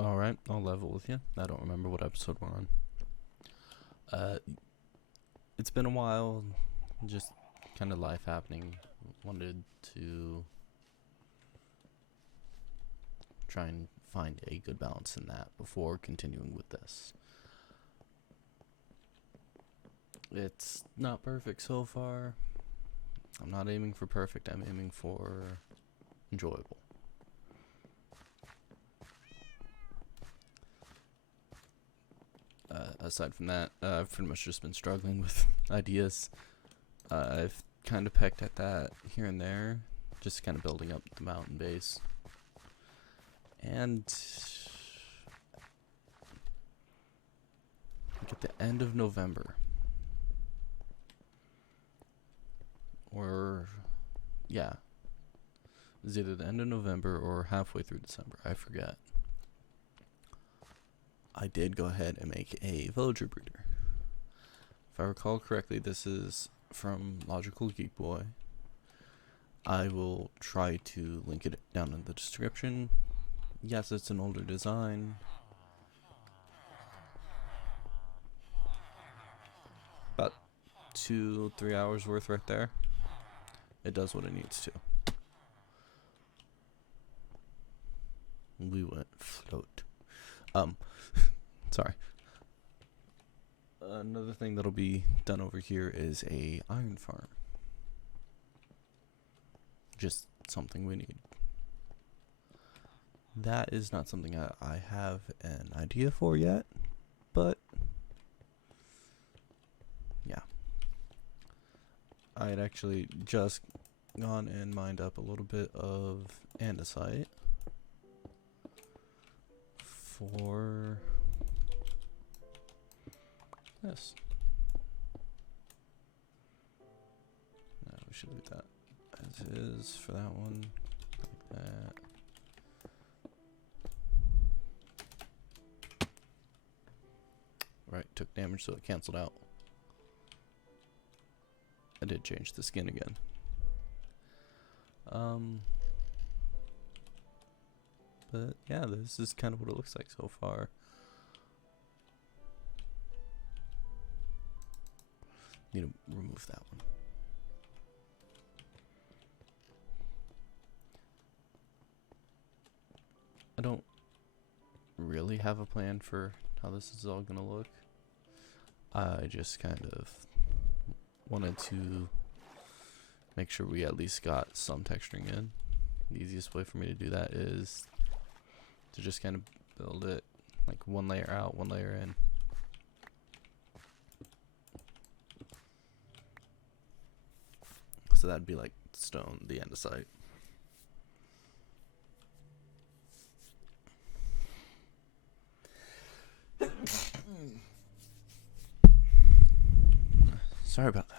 Alright, I'll level with you. I don't remember what episode we're on. It's been a while, just kind of life happening. Wanted to try and find a good balance in that before continuing with this. It's not perfect so far. I'm not aiming for perfect, I'm aiming for enjoyable. Aside from that, I've pretty much just been struggling with ideas. I've kind of pecked at that here and there, just kind of building up the mountain base. And like at the end of November, or yeah, it was either the end of November or halfway through December, I forget. I did go ahead and make a villager breeder. If I recall correctly, this is from Logical Geek Boy. I will try to link it down in the description. Yes, it's an older design. About 2-3 hours worth right there. It does what it needs to. We went float. Sorry. Another thing that'll be done over here is a iron farm. Just something we need. That is not something I have an idea for yet, but yeah. I had actually just gone and mined up a little bit of andesite for this. No, we should leave that as is for that one, like that. Right, took damage so it canceled out. I did change the skin again. But yeah, this is kind of what it looks like so far. Need to remove that one. I don't really have a plan for how this is all gonna look. I just kind of wanted to make sure we at least got some texturing in. The easiest way for me to do that is to just kind of build it like one layer out, one layer in. So that'd be like stone, the andesite. Sorry about that.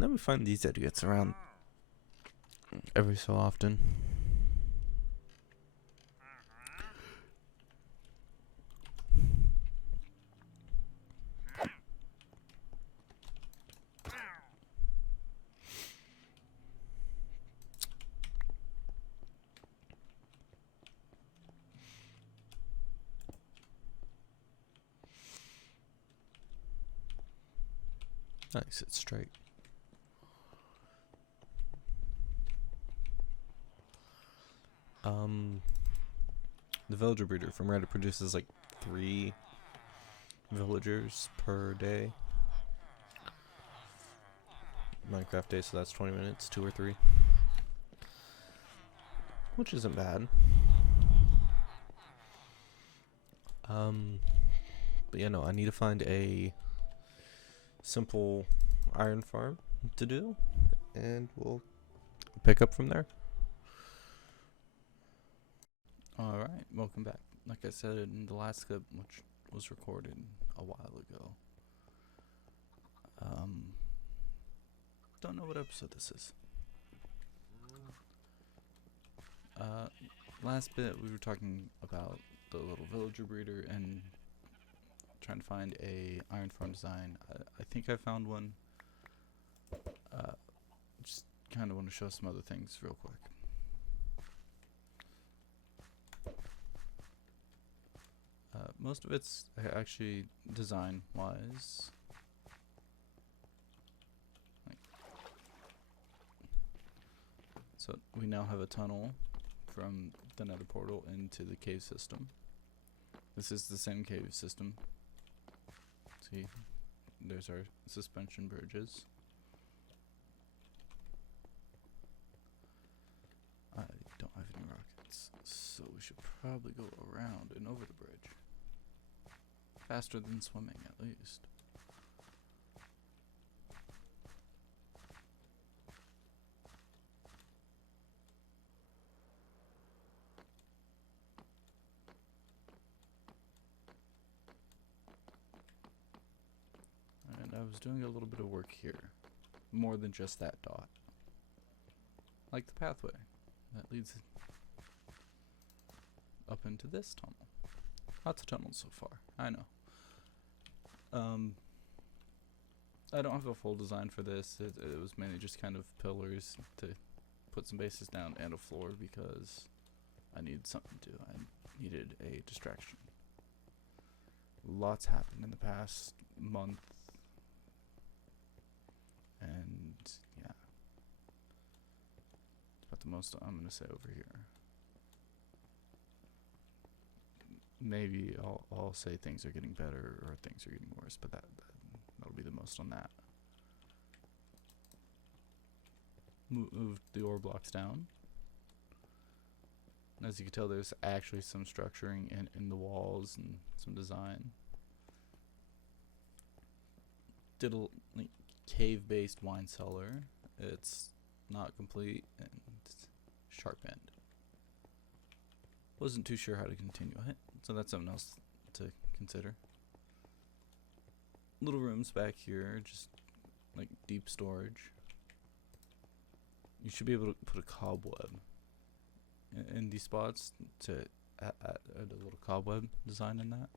Then we find these idiots around every so often. Nice, it's straight. The villager breeder from Reddit produces like 3 villagers per day. MineCraft day, so that's 20 minutes, 2 or 3. Which isn't bad. But yeah, no, I need to find a simple iron farm to do, and we'll pick up from there. Alright, welcome back. Like I said in the last clip, which was recorded a while ago. Don't know what episode this is. Last bit we were talking about the little villager breeder and trying to find a iron farm design. I think I found one. Just kind of want to show some other things real quick. Most of it's actually design wise. So we now have a tunnel from the nether portal into the cave system. This is the same cave system. See, there's our suspension bridges. I don't have any rockets, so we should probably go around and over the bridge. Faster than swimming, at least. And I was doing a little bit of work here. More than just that dot. Like the pathway that leads up into this tunnel. Lots of tunnels so far, I know. I don't have a full design for this. It was mainly just kind of pillars to put some bases down and a floor because I needed something to do. I needed a distraction. Lots happened in the past month. And yeah. It's about the most I'm going to say over here. Maybe I'll say things are getting better or things are getting worse, but that'll be the most on that. Moved the ore blocks down. As you can tell, there's actually some structuring in the walls and some design. Did a cave-based wine cellar. It's not complete and sharp end. Wasn't too sure how to continue it, so that's something else to consider. Little rooms back here, just like deep storage. You should be able to put a cobweb in these spots to add a little cobweb design in that.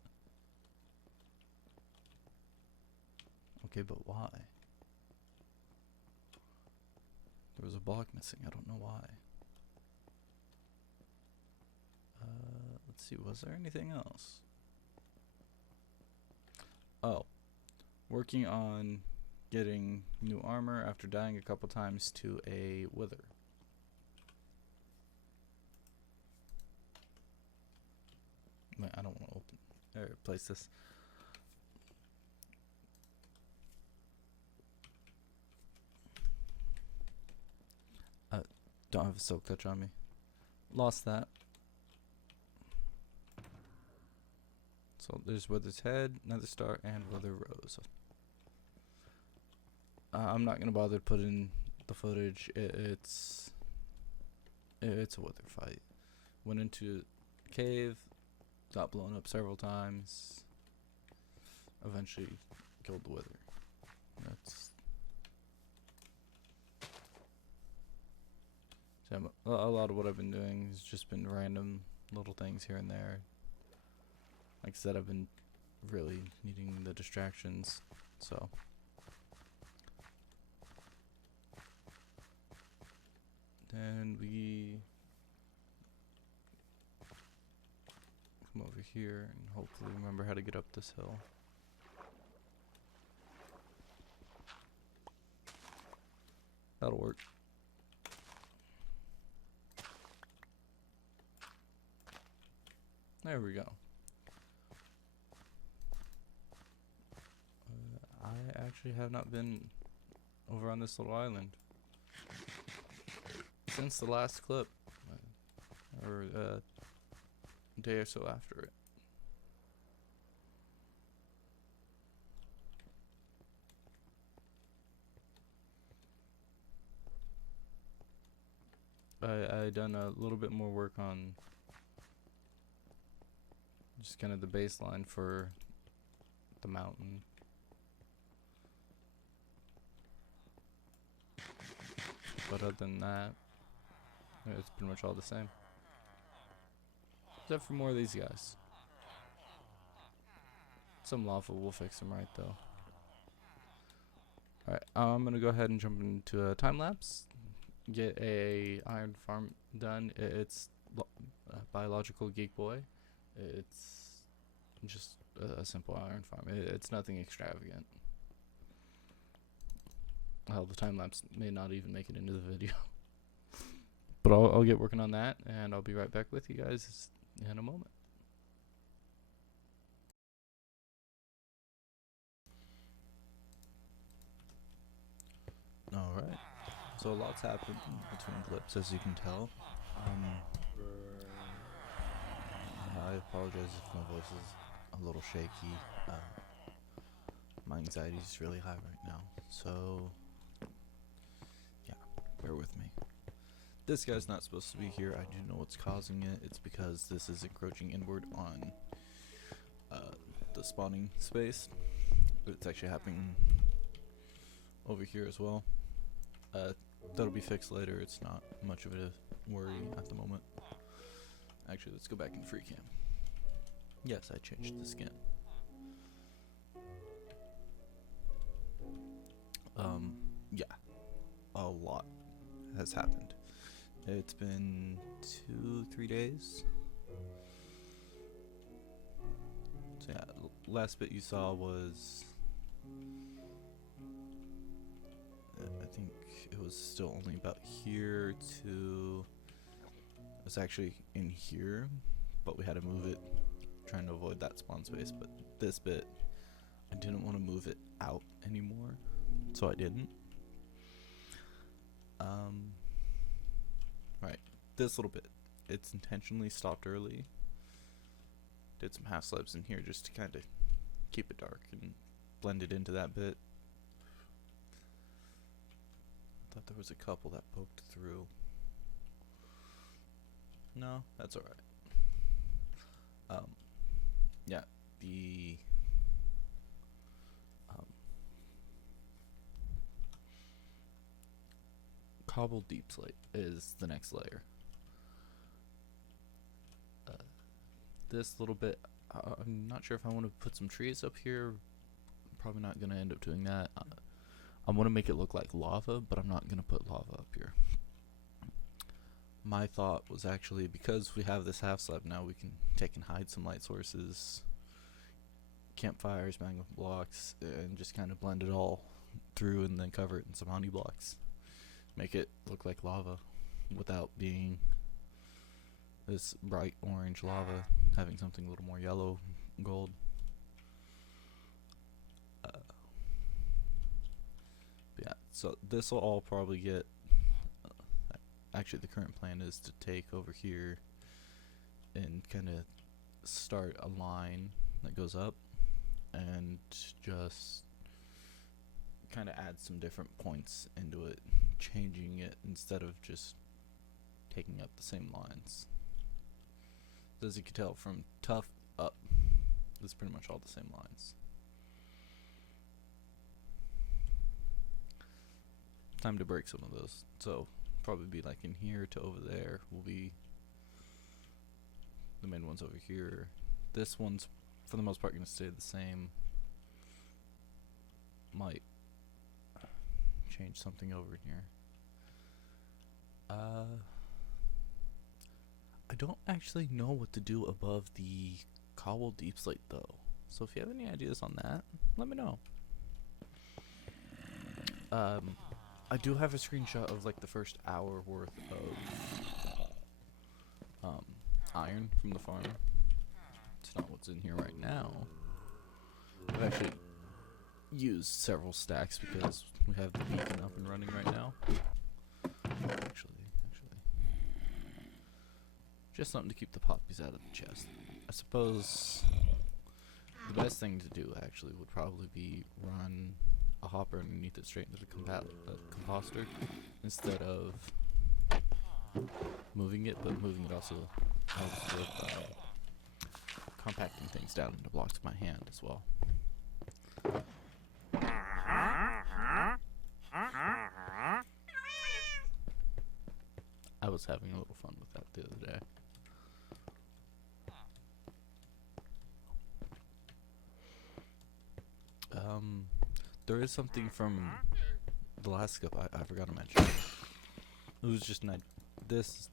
Okay, but why? There was a block missing, I don't know why. Let's see, was there anything else? Oh, working on getting new armor after dying a couple times to a wither. Wait, I don't want to open or place this. Don't have a silk touch on me. Lost that. So there's Wither's Head, Nether Star, and Wither Rose. I'm not gonna bother to put in the footage. It's a Wither fight. Went into a cave, got blown up several times. Eventually killed the Wither. That's a lot of what I've been doing has just been random little things here and there. Like I said, I've been really needing the distractions, so. Then we come over here and hopefully remember how to get up this hill. That'll work. There we go. I actually have not been over on this little island since the last clip, or a day or so after it. I done a little bit more work on just kind of the baseline for the mountain. But other than that, It's pretty much all the same. Except for more of these guys. Some lava will fix them right though. Alright, I'm gonna go ahead and jump into a time lapse. Get a iron farm done. It's biological geek boy. It's just a simple iron farm. It's nothing extravagant. Hell, the time lapse may not even make it into the video. But I'll get working on that, and I'll be right back with you guys in a moment. Alright, so a lot's happened between clips, as you can tell. I apologize if my voice is a little shaky. My anxiety is really high right now, so yeah, bear with me. This guy's not supposed to be here. I do know what's causing it. It's because this is encroaching inward on the spawning space. But it's actually happening over here as well. That'll be fixed later. It's not much of a worry at the moment. Actually, let's go back in free cam. Yes, I changed the skin. Yeah, a lot has happened. It's been 2-3 days. So yeah, last bit you saw was, I think it was still only about here to, it was actually in here, but we had to move it, trying to avoid that spawn space. But this bit, I didn't want to move it out anymore, so I didn't. Right, this little bit, it's intentionally stopped early. Did some half slabs in here just to kind of keep it dark and blend it into that bit. I thought there was a couple that poked through. No, that's alright. Yeah, the cobbled deep slate is the next layer. This little bit, I'm not sure if I want to put some trees up here. Probably not going to end up doing that. I want to make it look like lava, but I'm not going to put lava up here. My thought was actually, because we have this half slab now, we can take and hide some light sources, campfires, magma blocks, and just kind of blend it all through and then cover it in some honey blocks. Make it look like lava without being this bright orange lava, having something a little more yellow, gold. Yeah, so this will all probably get, actually the current plan is to take over here and kind of start a line that goes up and just kind of add some different points into it, changing it instead of just taking up the same lines. As you can tell, from tough up, it's pretty much all the same lines. Time to break some of those. So probably be like in here to over there will be the main ones over here. This one's for the most part going to stay the same. Might change something over here. I don't actually know what to do above the cobble deep slate though. So if you have any ideas on that, let me know. I do have a screenshot of like the first hour worth of iron from the farm. It's not what's in here right now. I've actually used several stacks because we have the beacon up and running right now. Actually, just something to keep the poppies out of the chest. I suppose the best thing to do actually would probably be run a hopper underneath it straight into the composter instead of moving it, but moving it also helps with compacting things down into blocks by hand as well. I was having a little fun with that the other day. There is something from the last skip I forgot to mention. It was just this.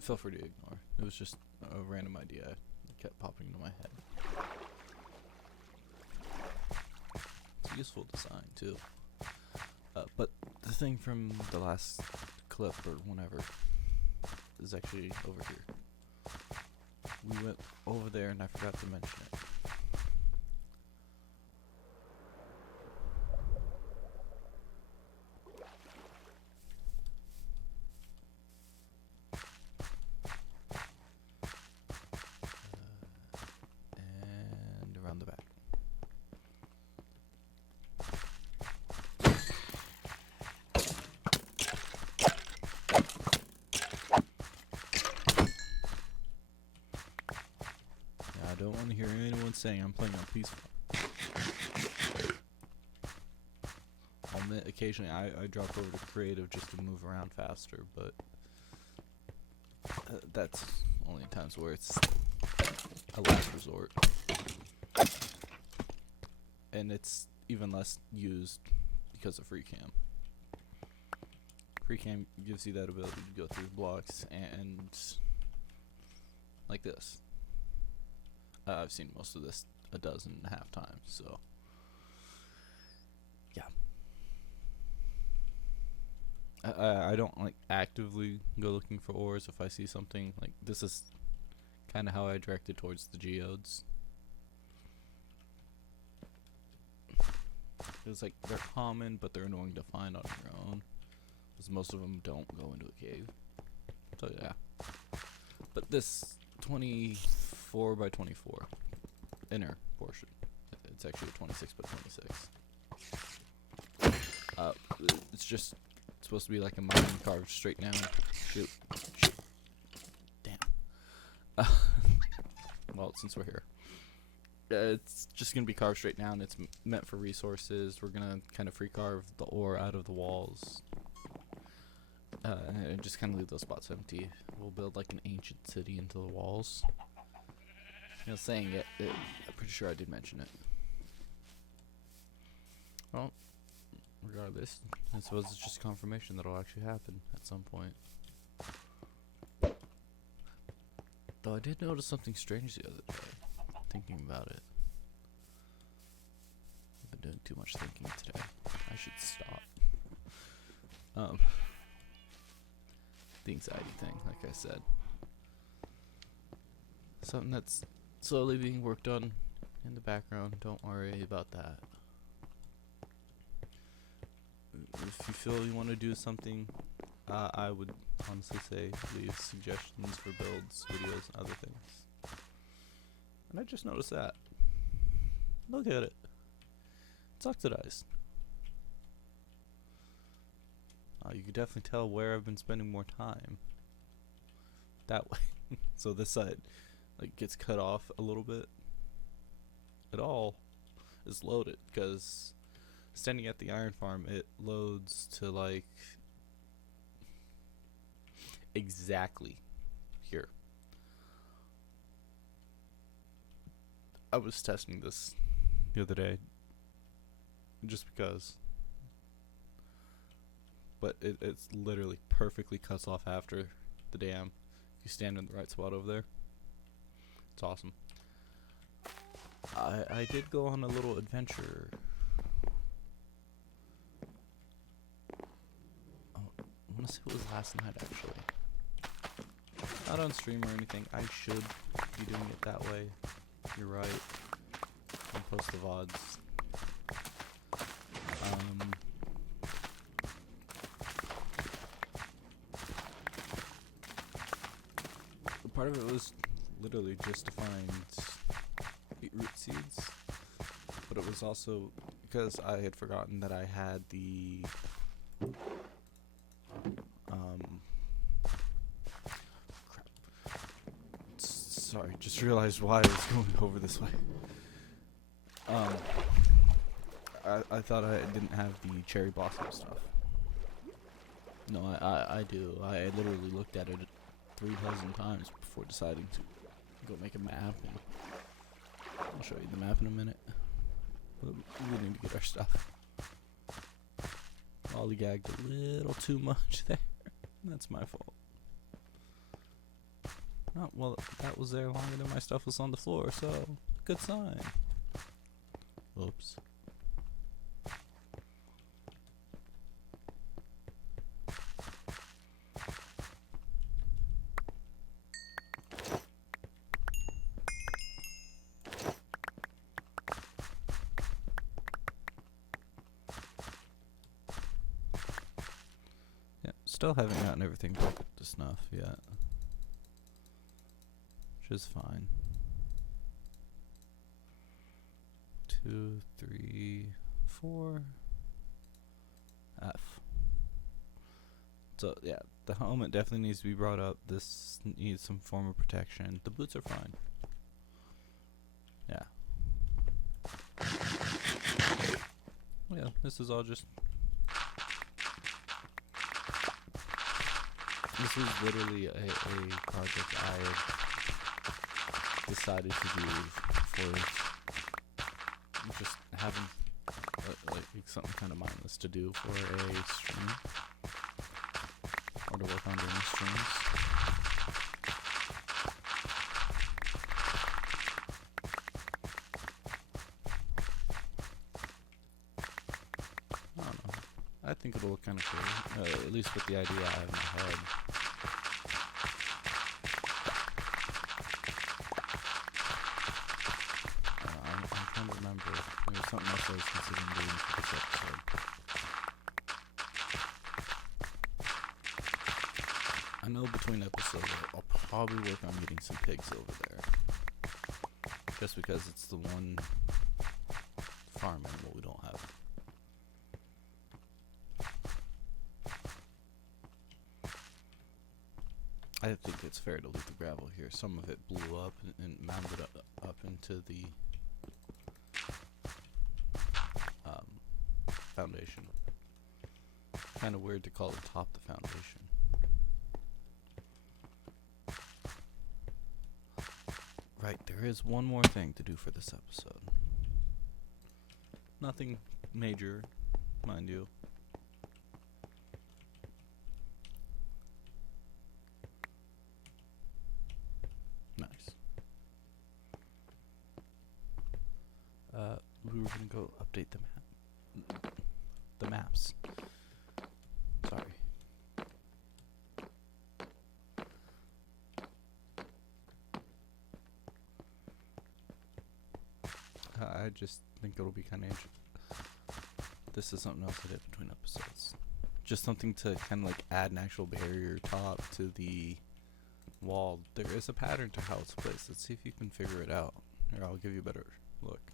Feel free to ignore. It was just a random idea that kept popping into my head. It's a useful design too. But the thing from the last clip or whenever is actually over here. We went over there and I forgot to mention it. And around the back. I don't want to hear anyone saying I'm playing on peaceful. I'll admit, occasionally I drop over to creative just to move around faster, but that's only in times where it's a last resort. And it's even less used because of free cam. Free cam gives you that ability to go through blocks and like this. I've seen most of this 12.5 times, so yeah. I don't like actively go looking for ores if I see something. Like this is kind of how I directed towards the geodes. It's like they're common, but they're annoying to find on your own, because most of them don't go into a cave. So yeah. But this 24 by 24 inner portion, it's actually 26 by 26. It's just supposed to be like a mine carved straight down. Shoot. Damn. Well, since we're here, it's just gonna be carved straight down. It's meant for resources. We're gonna kind of free carve the ore out of the walls, and just kind of leave those spots empty. We'll build like an ancient city into the walls. You know, saying it, I'm pretty sure I did mention it. Well, regardless, I suppose it's just confirmation that it'll actually happen at some point. Though I did notice something strange the other day, thinking about it. I've been doing too much thinking today. I should stop. The anxiety thing, like I said. Something that's slowly being worked on in the background. Don't worry about that. If you feel you want to do something, I would honestly say leave suggestions for builds, videos, and other things. And I just noticed that. Look at it. It's oxidized. You can definitely tell where I've been spending more time. That way. So this side like gets cut off a little bit. It all is loaded, because standing at the iron farm, it loads to like exactly here. I was testing this the other day just because, but it's literally perfectly cuts off after the dam. You stand in the right spot over there. It's awesome. I did go on a little adventure. I want to say it was last night, actually. Not on stream or anything. I should be doing it that way. You're right. I'll post the VODs. Part of it was literally just to find beetroot seeds, but it was also because I had forgotten that I had the crap. Sorry, just realized why I was going over this way. I thought I didn't have the cherry blossom stuff. No, I do. I literally looked at it 3,000 times before deciding to go make a map, and I'll show you the map in a minute. But we need to get our stuff. Lollygagged a little too much there. That's my fault. Oh, well, that was there longer than my stuff was on the floor, so good sign. Oops. Yeah, still haven't gotten everything back up to snuff yet. Which is fine. 2, 3, 4. F. So yeah, the helmet definitely needs to be brought up. This needs some form of protection. The boots are fine. Yeah. Yeah, this is all just... This was literally a project I had decided to do for just having like something kind of mindless to do for a stream, or to work on during streams. I don't know. I think it'll look kind of cool, at least with the idea I have in my head. I'm trying to remember. There was something else I was considering doing for this episode. I know between episodes I'll probably work on getting some pigs over there. Just because it's the one farm animal we don't have. I think it's fair to leave the gravel here. Some of it blew up and mounded up into the foundation. Kind of weird to call it top the foundation. Right, there is one more thing to do for this episode. Nothing major, mind you. Nice. We were gonna go update the map. The maps. Sorry. I just think it'll be kind of interesting. This is something else I did between episodes. Just something to kind of like add an actual barrier top to the wall. There is a pattern to how it's placed. Let's see if you can figure it out. Here, I'll give you a better look.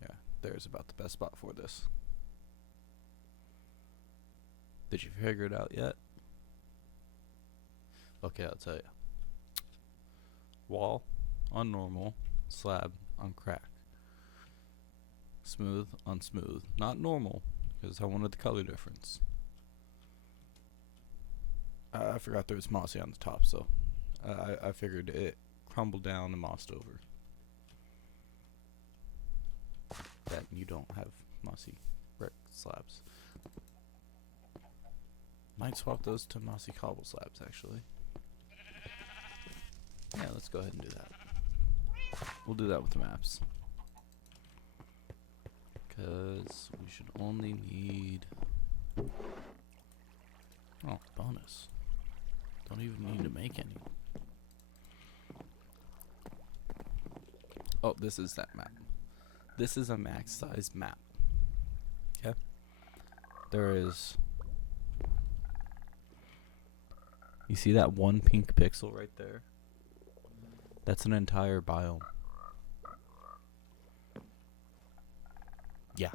Yeah, there's about the best spot for this. Did you figure it out yet? Okay, I'll tell you. Wall on normal, slab on crack. Smooth on smooth. Not normal, because I wanted the color difference. I forgot there was mossy on the top, so I figured it crumbled down and mossed over. That you don't have mossy brick slabs. Might swap those to mossy cobble slabs, actually. Yeah, let's go ahead and do that. We'll do that with the maps. Because we should only need... Oh, bonus. Don't even need to make any. Oh, this is that map. This is a max size map. Okay? There is... You see that one pink pixel right there? That's an entire biome. Yeah.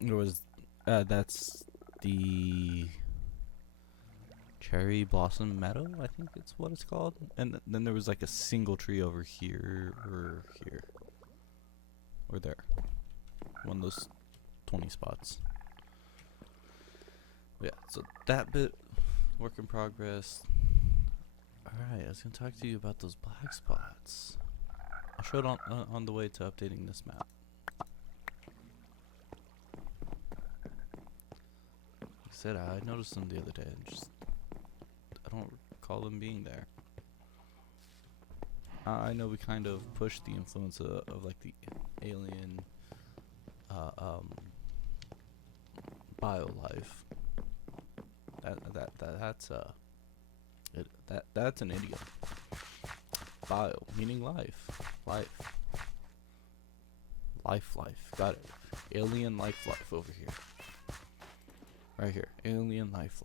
There was that's the Cherry Blossom Meadow, I think it's what it's called. And then there was like a single tree over here or here. Or there. One of those 20 spots. Yeah, so that bit, work in progress. Alright, I was gonna talk to you about those black spots. I'll show it on the way to updating this map. Like I said, I noticed them the other day and just, I don't recall them being there. I know we kind of pushed the influence of like the alien bio life. That's an idiom. Bio meaning life. Life. Got it. Alien life over here. Right here. Alien life.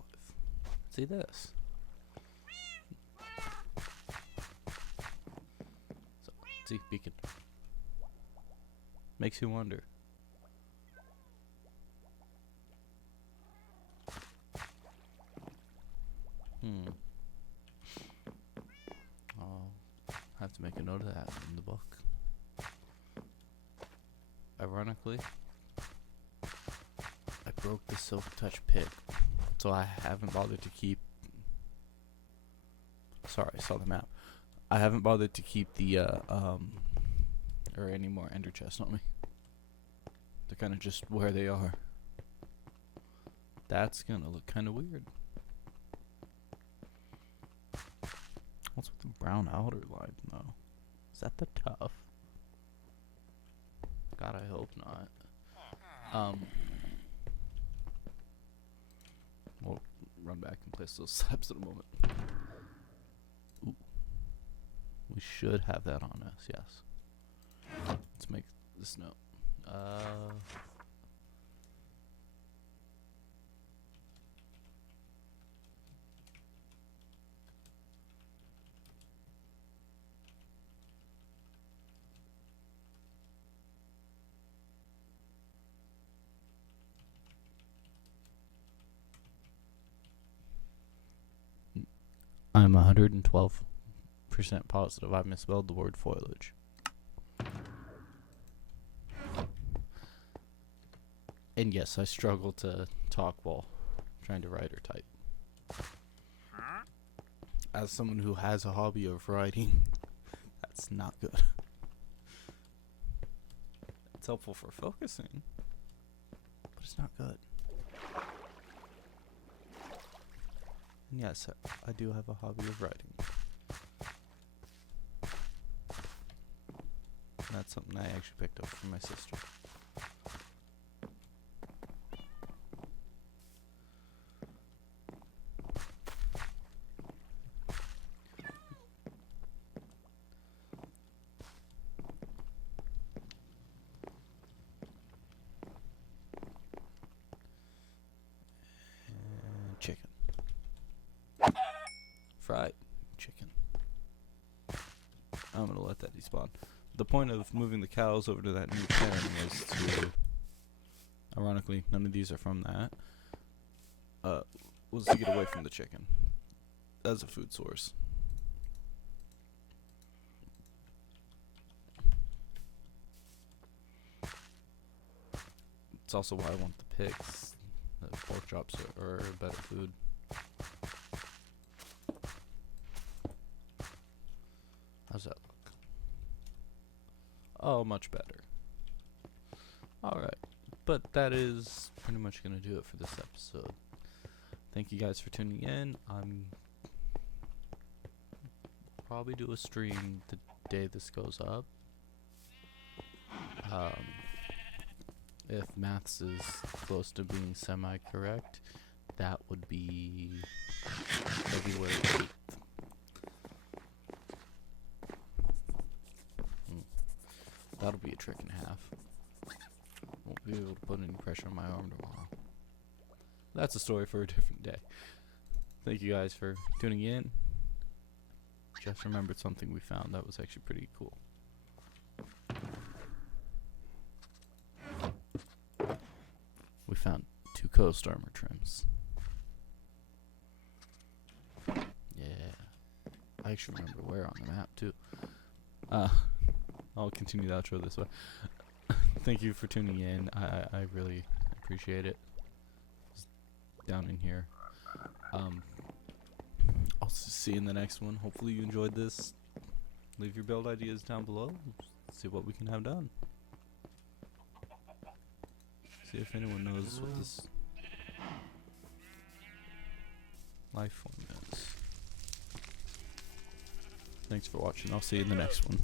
See this? So, see, beacon. Makes you wonder. I'll have to make a note of that in the book. Ironically, I broke the Silk Touch pick, so I haven't bothered to keep. Sorry, I saw the map. I haven't bothered to keep the or any more ender chests on me. They're kind of just where they are. That's gonna look kind of weird. What's with the brown outer line though? Is that the tough? God, I hope not. We'll run back and place those slabs in a moment. Ooh. We should have that on us, yes. Let's make this note. I'm 112% positive I misspelled the word foliage. And yes, I struggle to talk while trying to write or type. As someone who has a hobby of writing, that's not good. It's helpful for focusing, but it's not good. And yes, I do have a hobby of writing. And that's something I actually picked up from my sister. And chicken. Fried chicken. I'm gonna let that despawn. The point of moving the cows over to that new pen was to, ironically, none of these are from that, was to get away from the chicken as a food source. It's also why I want the pigs. The pork chops are better food. How's that look? Oh, much better. Alright, but that is pretty much going to do it for this episode. Thank you guys for tuning in. I'm probably do a stream the day this goes up. If maths is close to being semi-correct, that would be February 8th. That'll be a trick and a half. Won't be able to put any pressure on my arm tomorrow. That's a story for a different day. Thank you guys for tuning in. Just remembered something we found that was actually pretty cool. We found 2 coast armor trims. Yeah. I actually remember where on the map too. I'll continue the outro this way. Thank you for tuning in. I really appreciate it. down in here. I'll see you in the next one. Hopefully you enjoyed this. Leave your build ideas down below. See what we can have done. See if anyone knows what this life form is. Thanks for watching. I'll see you in the next one.